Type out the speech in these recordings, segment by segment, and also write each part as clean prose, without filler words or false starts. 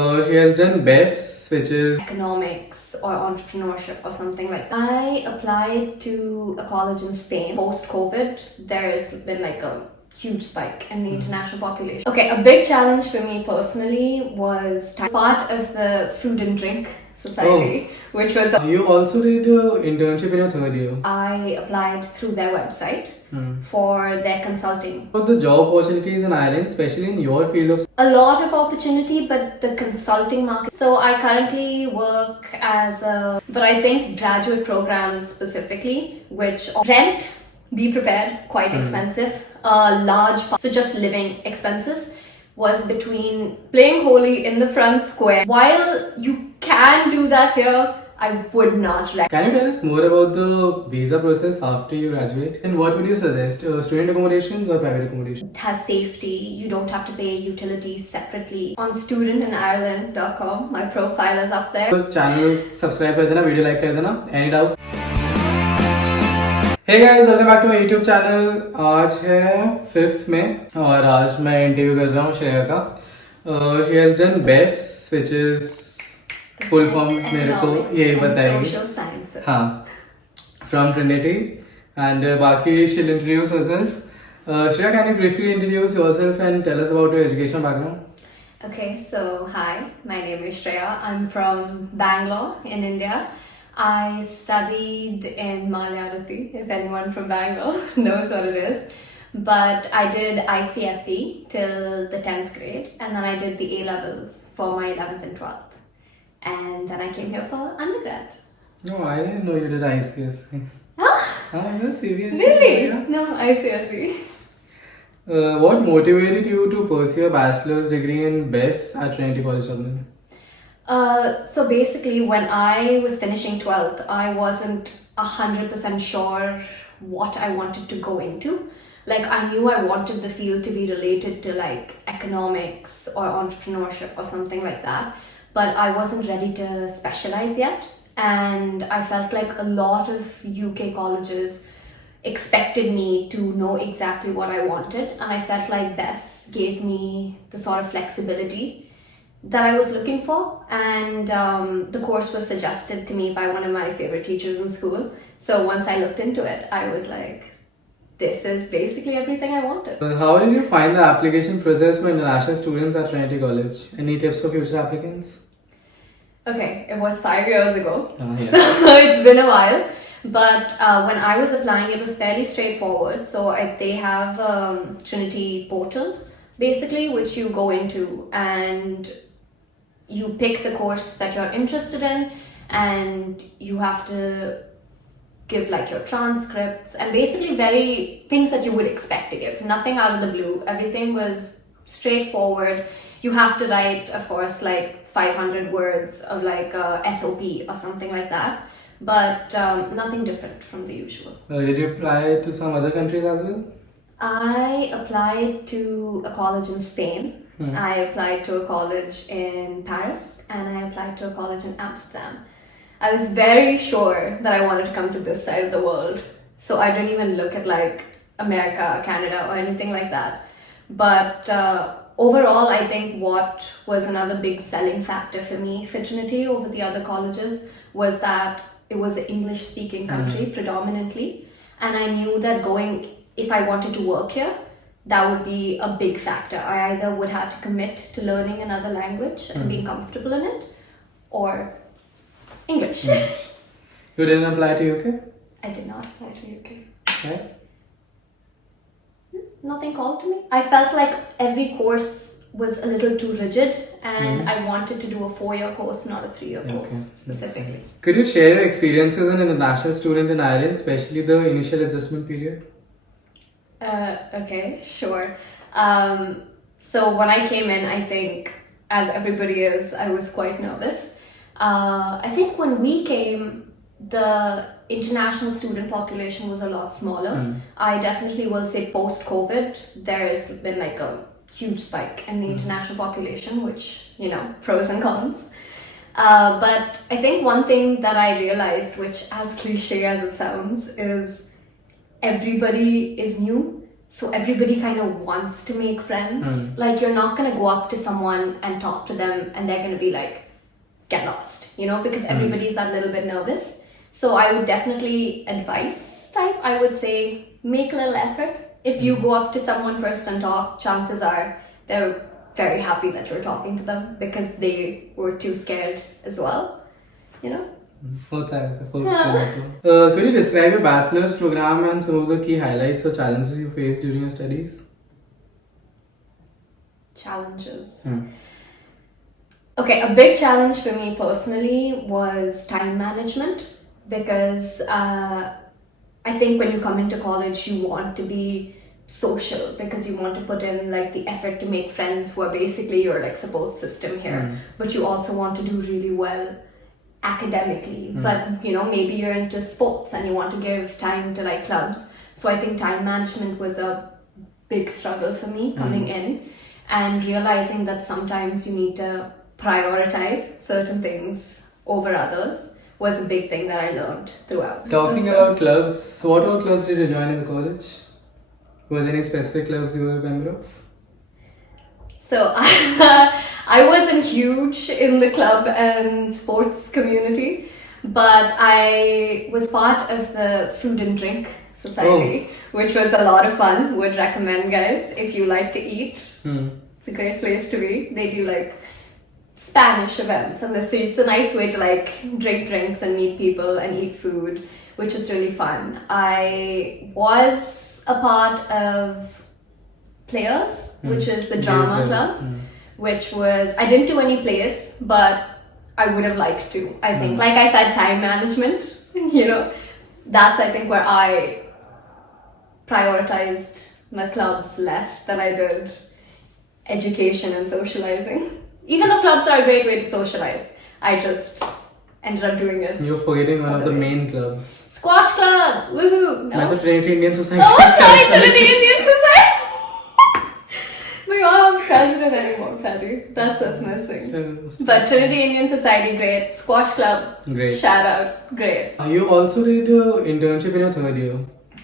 She has done BESS, which is economics or entrepreneurship or something like that. I applied to a college in Spain. Post-COVID, there's been like a huge spike in the international population. Okay, a big challenge for me personally was part of the food and drink society, which was... You also did an internship in your third year. I applied through their website for their consulting. For the job opportunities in Ireland, especially in your field of... A lot of opportunity, but the consulting market. So I currently work as a... But I think graduate programs specifically, which rent, be prepared, quite expensive. Large part, so just living expenses, was between playing holi in the front square. While you can do that here, I would not recommend. Can you tell us more about the visa process after you graduate? And what would you suggest? Student accommodations or private accommodation? It has safety. You don't have to pay utilities separately. On studentinireland.com, my profile is up there. So channel subscribe कर देना, video like कर देना. Any doubts? Hey guys, welcome back to my YouTube channel. आज है 5th में और आज मैं इंटरव्यू कर रहा हूँ श्रेया का. She has done BESS, which is full form मेरे को ये बताएगी. हाँ, from Trinity, and बाकी she'll introduce herself. Shreya, can you briefly introduce yourself and tell us about your educational background? Okay, so hi, my name is Shreya. I'm from Bangalore in India. I studied in Malayalati, if anyone from Bangalore knows what it is. But I did ICSE till the 10th grade, and then I did the A-levels for my 11th and 12th. And then I came here for undergrad. No, I didn't know you did ICSE. Huh? I know, seriously. Really? Yeah. No, ICSE. What motivated you to pursue a bachelor's degree in BESS at Trinity College, Dublin? So basically, when I was finishing 12th, I wasn't 100% sure what I wanted to go into. Like, I knew I wanted the field to be related to like economics or entrepreneurship or something like that, but I wasn't ready to specialize yet. And I felt like a lot of UK colleges expected me to know exactly what I wanted, and I felt like BESS gave me the sort of flexibility that I was looking for. And the course was suggested to me by one of my favorite teachers in school. So once I looked into it, I was like, this is basically everything I wanted. How did you find the application process for international students at Trinity College? Any tips for future applicants? Okay, it was 5 years ago, Yeah. so it's been a while. But when I was applying, it was fairly straightforward. So they have Trinity portal, basically, which you go into and you pick the course that you're interested in, and you have to give like your transcripts and basically very things that you would expect to give. Nothing out of the blue. Everything was straightforward. You have to write, of course, like 500 words of like a SOP or something like that, but nothing different from the usual. Did you apply to some other countries as well? I applied to a college in Spain. I applied to a college in Paris, and I applied to a college in Amsterdam. I was very sure that I wanted to come to this side of the world, so I didn't even look at like America, Canada, or anything like that. But overall, I think what was another big selling factor for me for Trinity over the other colleges was that it was an English-speaking country predominantly, and I knew that if I wanted to work here, that would be a big factor. I either would have to commit to learning another language and being comfortable in it, or English. You didn't apply to UK? I did not apply to UK. Okay. Nothing called to me. I felt like every course was a little too rigid, and I wanted to do a 4-year course, not a 3-year course specifically. Could you share your experiences as an international student in Ireland, especially the initial adjustment period? Okay, sure. So when I came in, I think, as everybody is, I was quite nervous. I think when we came, the international student population was a lot smaller. I definitely will say post-COVID, there's been like a huge spike in the international population, which, you know, pros and cons. But I think one thing that I realized, which as cliche as it sounds, is everybody is new so everybody kind of wants to make friends. Like, you're not going to go up to someone and talk to them and they're going to be like, get lost, you know, because everybody's a little bit nervous. So I would definitely advise type, I would say, make a little effort. If you go up to someone first and talk, chances are they're very happy that you're talking to them because they were too scared as well, you know? होता है ऐसा first time तो. Could you describe your bachelor's program and some of the key highlights or challenges you faced during your studies? Challenges. Okay, a big challenge for me personally was time management because I think when you come into college, you want to be social because you want to put in like the effort to make friends who are basically your like support system here, but you also want to do really well academically, but you know, maybe you're into sports and you want to give time to like clubs. So I think time management was a big struggle for me coming in, and realizing that sometimes you need to prioritize certain things over others was a big thing that I learned throughout. Talking about clubs, what all clubs did you join in the college? Were there any specific clubs you were a member of? So I wasn't huge in the club and sports community, but I was part of the food and drink society, which was a lot of fun. Would recommend, guys, if you like to eat. It's a great place to be. They do like Spanish events, and so it's a nice way to like drink drinks and meet people and eat food, which is really fun. I was a part of Players, which is the drama club, which was, I didn't do any plays, but I would have liked to, I think. Like I said, time management, you know, that's I think where I prioritized my clubs less than I did education and socializing. Even though clubs are a great way to socialize, I just ended up doing it. You're forgetting one of the main clubs. Squash club! Woohoo! No? Trinity Indian Society. Oh, sorry, Trinity Indian Society! We are not president anymore, Patty. That's what's missing. But Trinity Indian Society, great. Squash club, great. Shout out, great. You also did your internship in your third year.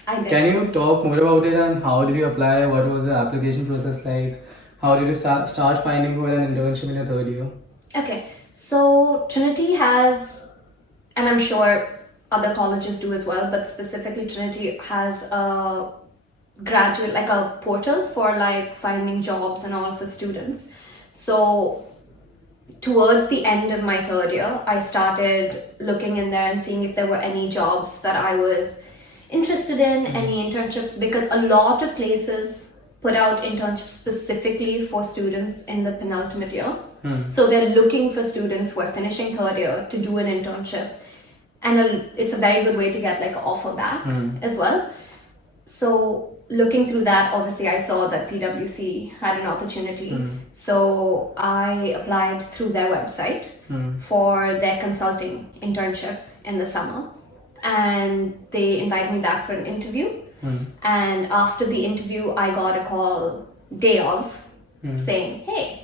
I did. Can you talk more about it and how did you apply? What was the application process like? How did you start finding for an internship in your third year? Okay, so Trinity has, and I'm sure other colleges do as well, but specifically Trinity has a graduate, like a portal for like finding jobs and all for students. So towards the end of my third year, I started looking in there and seeing if there were any jobs that I was interested in, any internships, because a lot of places put out internships specifically for students in the penultimate year. So they're looking for students who are finishing third year to do an internship, and it's a very good way to get like an offer back as well. So looking through that, obviously I saw that PwC had an opportunity. So I applied through their website for their consulting internship in the summer, and they invited me back for an interview. And after the interview, I got a call day of saying, hey,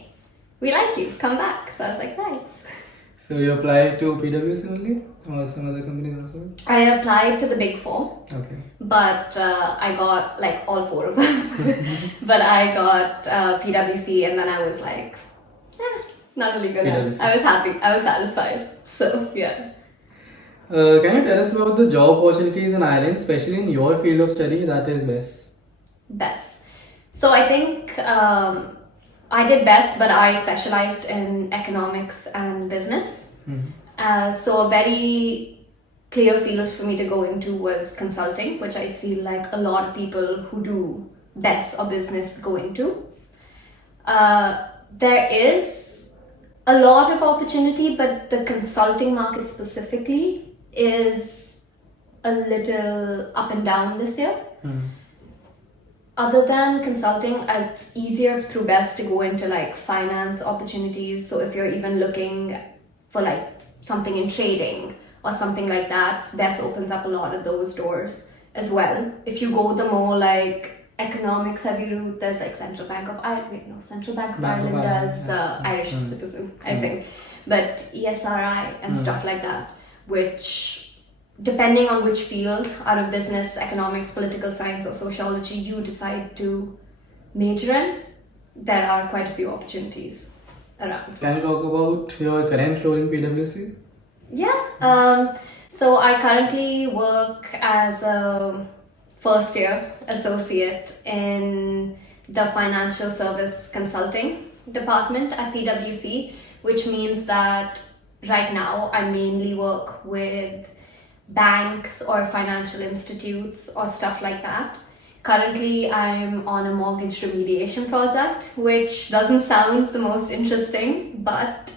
we like you, come back. So I was like, thanks. So you applied to PwC only or some other companies also? I applied to the big four. Okay. But I got like all four of them. But I got PwC, and then I was like, not really good at it. I was happy, I was satisfied. So yeah. Can you tell us about the job opportunities in Ireland, especially in your field of study, that is BESS. So I think I did BESS, but I specialized in economics and business. So a very clear field for me to go into was consulting, which I feel like a lot of people who do BESS or business go into. There is a lot of opportunity, but the consulting market specifically is a little up and down this year. Other than consulting, it's easier through BESS to go into like finance opportunities. So if you're even looking for like something in trading or something like that, BESS opens up a lot of those doors as well. If you go the more like economics heavy route, there's like Central Bank of Ireland. Central Bank of Ireland does Irish citizen, I think, but ESRI and stuff like that, which depending on which field out of business, economics, political science, or sociology you decide to major in, there are quite a few opportunities around. Can you talk about your current role in PwC? Yeah. So I currently work as a first year associate in the financial service consulting department at PwC, which means that right now I mainly work with banks or financial institutes or stuff like that. Currently, I'm on a mortgage remediation project, which doesn't sound the most interesting, but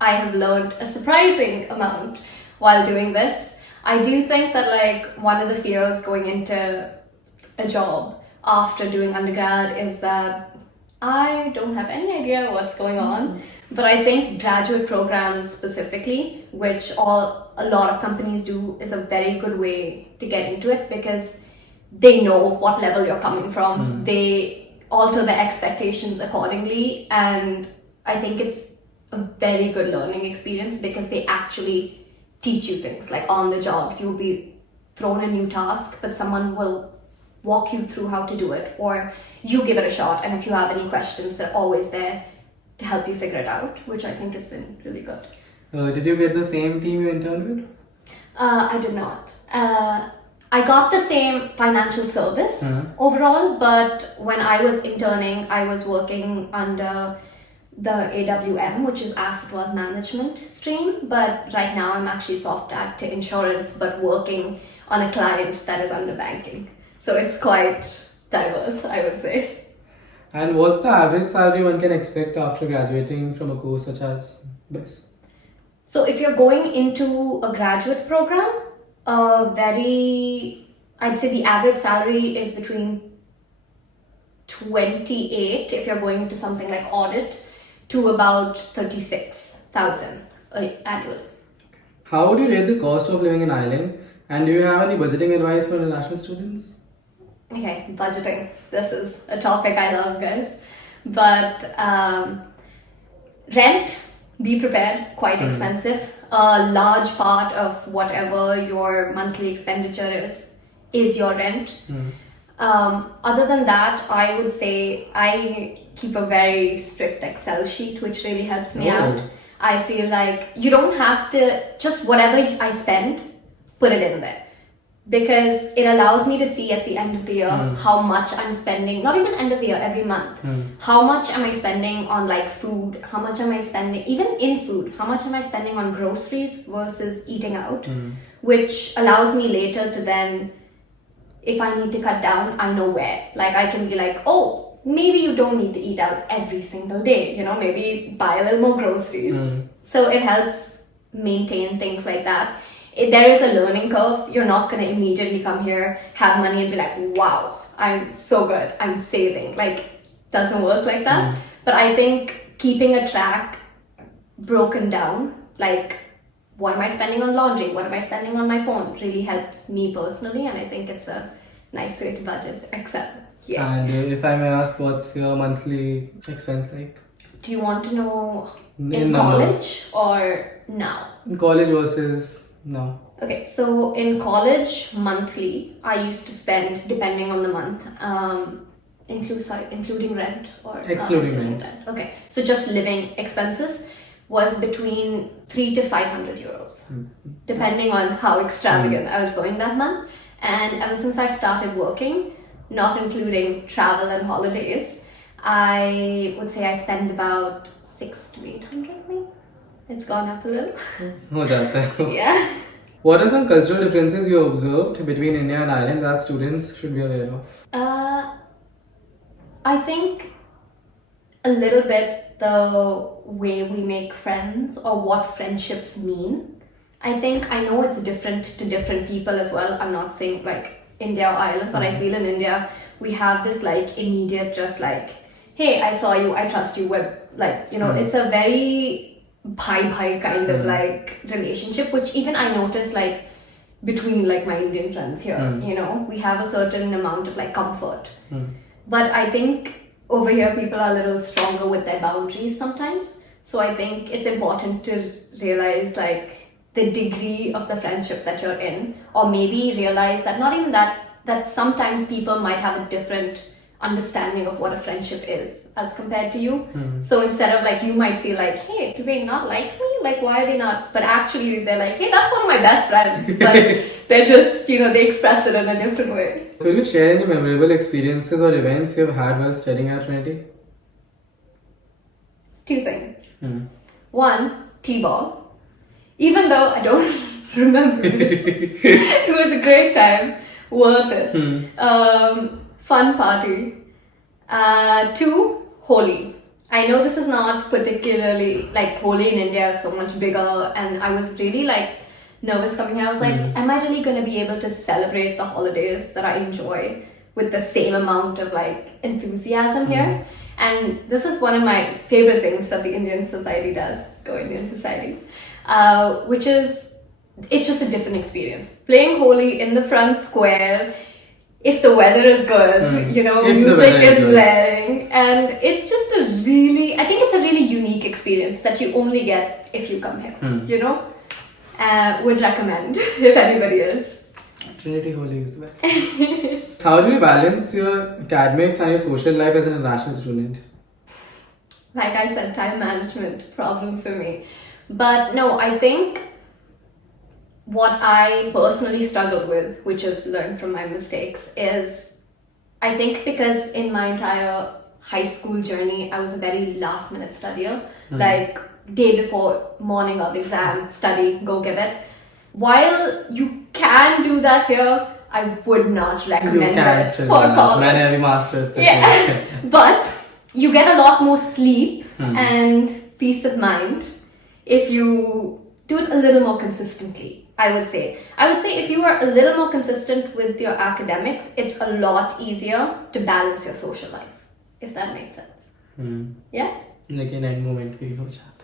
I have learned a surprising amount while doing this. I do think that like one of the fears going into a job after doing undergrad is that I don't have any idea what's going on. But I think graduate programs specifically, which a lot of companies do, is a very good way to get into it because they know what level you're coming from. They alter their expectations accordingly, and I think it's a very good learning experience because they actually teach you things. Like on the job, you'll be thrown a new task, but someone will walk you through how to do it, or you give it a shot, and if you have any questions, they're always there to help you figure it out, which I think has been really good. Did you get the same team you interned with? I did not. I got the same financial service overall, but when I was interning, I was working under the AWM, which is Asset Wealth Management stream. But right now, I'm actually soft act to insurance, but working on a client that is under banking. So it's quite diverse, I would say. And what's the average salary one can expect after graduating from a course such as this? So if you're going into a graduate program, I'd say the average salary is between 28 if you're going into something like audit to about 36,000 annually. How would you rate the cost of living in Ireland? And do you have any budgeting advice for international students? Okay, budgeting. This is a topic I love, guys. But rent, be prepared, quite expensive. A large part of whatever your monthly expenditure is your rent. Other than that, I would say I keep a very strict Excel sheet, which really helps me out. I feel like you don't have to, just whatever I spend, put it in there. Because it allows me to see at the end of the year how much I'm spending, not even end of the year, every month. How much am I spending on like food? How much am I spending, even in food, how much am I spending on groceries versus eating out? Which allows me later to then, if I need to cut down, I know where. Like I can be like, oh, maybe you don't need to eat out every single day, you know, maybe buy a little more groceries. So it helps maintain things like that. There is a learning curve. You're not going to immediately come here, have money and be like, wow, I'm so good, I'm saving. Like, doesn't work like that. But I think keeping a track broken down, like what am I spending on laundry, what am I spending on my phone, really helps me personally, and I think it's a nice way to budget Excel. Yeah. And if I may ask, what's your monthly expense like? Do you want to know in college or now? In college versus now. Okay, so in college, monthly, I used to spend, depending on the month, including rent or excluding rent. Okay, so just living expenses was between 300 to 500 euros, depending on how extravagant I was going that month. And ever since I've started working, not including travel and holidays, I would say I spend about 600 to 800 maybe. It's gone up a little. हो जाता है. Yeah. What are some cultural differences you observed between India and Ireland that students should be aware of? I think a little bit the way we make friends or what friendships mean. I think I know it's different to different people as well. I'm not saying like India or Ireland, but I feel in India we have this like immediate just like, hey, I saw you, I trust you, like, you know, it's a very bhai kind of like relationship, which even I notice like between like my Indian friends here, you know, we have a certain amount of like comfort. But I think over here people are a little stronger with their boundaries sometimes. So I think it's important to realize like the degree of the friendship that you're in, or maybe realize that not even that sometimes people might have a different understanding of what a friendship is as compared to you. So instead of like, you might feel like, hey, do they not like me? Like, why are they not? But actually they're like, hey, that's one of my best friends. But they're just, they express it in a different way. Could you share any memorable experiences or events you've had while studying at Trinity? 2 things. One, T-ball. Even though I don't remember it, it was a great time. Worth it. Fun party. 2, holi. I know this is not particularly, like, holi in India is so much bigger, and I was really like nervous coming here. I was like, am I really going to be able to celebrate the holidays that I enjoy with the same amount of like enthusiasm here? And this is one of my favorite things that the Indian society does, Indian society, which is, it's just a different experience. Playing holi in the front square, if the weather is good, music is blaring, and it's just I think it's a really unique experience that you only get if you come here, would recommend if anybody is. Trinity Holi is the best. How do you balance your academics and your social life as an international student? Like I said, time management problem for me. But no, I think what I personally struggled with, which is learn from my mistakes, is I think because in my entire high school journey, I was a very last minute studier. Like day before, morning of exam, study, go give it. While you can do that here, I would not recommend it for college. Many masters. Yeah. But you get a lot more sleep and peace of mind if you do it a little more consistently, I would say. I would say if you are a little more consistent with your academics, it's a lot easier to balance your social life, if that makes sense. Yeah? लेकिन end moment पे हो जाता है.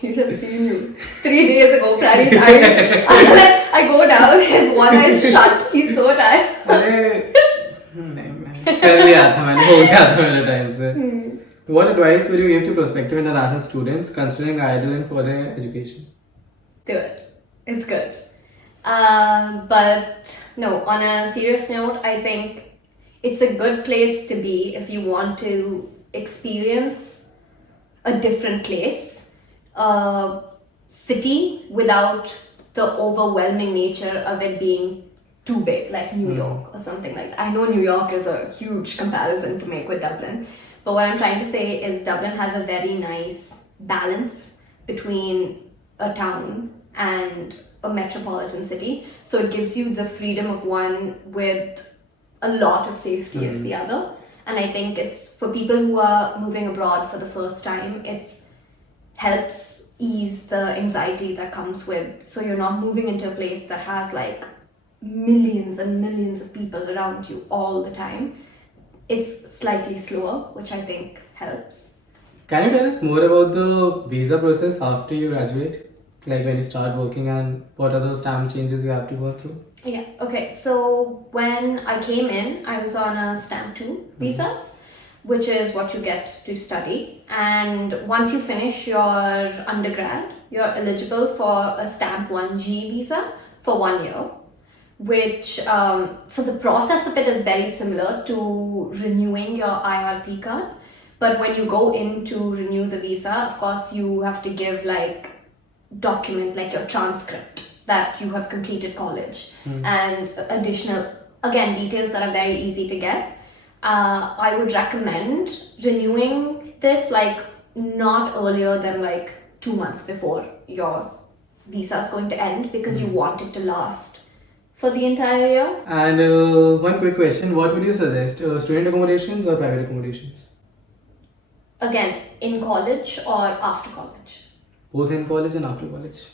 You should have seen you 3 days ago. Prani's eyes. I go down. His one eye is shut. He's so tired. कर लिया था मैंने, हो गया था मेरे टाइम से. What advice will you give to prospective international students considering idle in foreign education? Do it. It's good. But no, on a serious note, I think it's a good place to be if you want to experience a different place, a city without the overwhelming nature of it being too big, like New York or something like that. I know New York is a huge comparison to make with Dublin, but what I'm trying to say is Dublin has a very nice balance between a town and a metropolitan city. So it gives you the freedom of one with a lot of safety of the other. And I think it's for people who are moving abroad for the first time, it helps ease the anxiety that comes with. So you're not moving into a place that has like millions and millions of people around you all the time. It's slightly slower, which I think helps. Can you tell us more about the visa process after you graduate? Like when you start working, and what are the stamp changes you have to go through? Yeah, okay. So when I came in, I was on a stamp 2 visa, which is what you get to study. And once you finish your undergrad, you're eligible for a stamp 1G visa for 1 year, which, so the process of it is very similar to renewing your IRP card. But when you go in to renew the visa, of course, you have to give like document like your transcript that you have completed college and additional, again, details that are very easy to get. I would recommend renewing this like not earlier than like 2 months before your visa is going to end, because you want it to last for the entire year. And one quick question, what would you suggest, student accommodations or private accommodations? Again, in college or after college? Both in college and after college.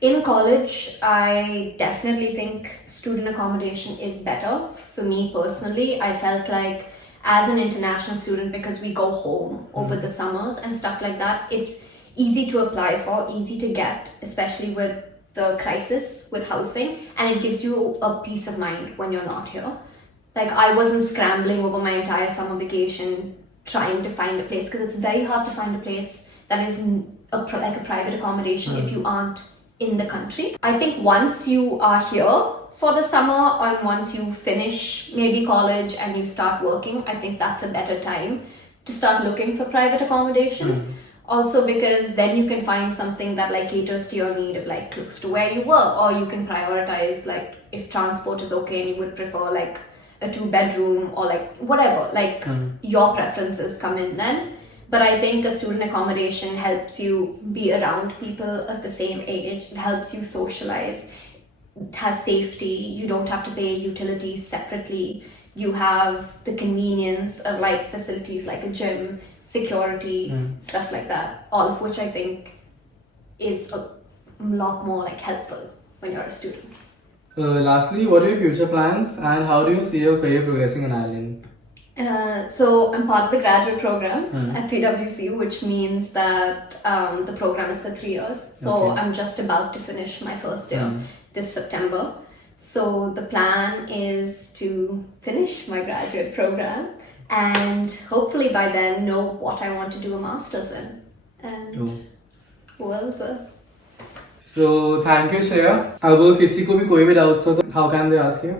In college, I definitely think student accommodation is better. For me personally, I felt like as an international student, because we go home over the summers and stuff like that, it's easy to apply for, easy to get, especially with the crisis with housing, and it gives you a peace of mind when you're not here. Like I wasn't scrambling over my entire summer vacation trying to find a place, because it's very hard to find a place that is like a private accommodation if you aren't in the country. I think once you are here for the summer, or once you finish maybe college and you start working, I think that's a better time to start looking for private accommodation. Also because then you can find something that like caters to your need of like close to where you work, or you can prioritize like if transport is okay and you would prefer like a 2-bedroom or like whatever, like your preferences come in then. But I think a student accommodation helps you be around people of the same age. It helps you socialize. It has safety. You don't have to pay utilities separately. You have the convenience of like facilities like a gym, security, stuff like that. All of which I think is a lot more like helpful when you're a student. Lastly, what are your future plans and how do you see your career progressing in Ireland? So I'm part of the graduate program at PwC, which means that the program is for 3 years. So I'm just about to finish my first year this September. So the plan is to finish my graduate program and hopefully by then know what I want to do a master's in. And well, sir. So thank you, Shreya. अगर किसी को भी कोई भी doubts हो तो how can they ask you?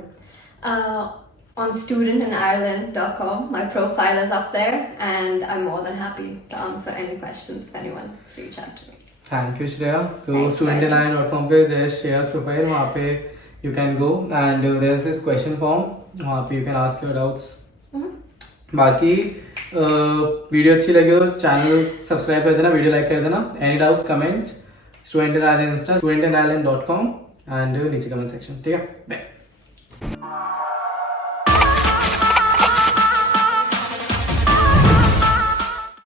On studentinireland.com, my profile is up there, and I'm more than happy to answer any questions if anyone wants to reach out to me. Thank you, Shreya. So studentinireland.com पे there's Shreya's profile. वहाँ पे you can go and there's this question form. वहाँ पे you can ask your doubts. बाकी video अच्छी लगी हो channel subscribe कर देना, वीडियो लाइक कर देना. Any doubts, comment. studentinireland Insta, studentinireland.com and नीचे comment section. ठीक है, bye.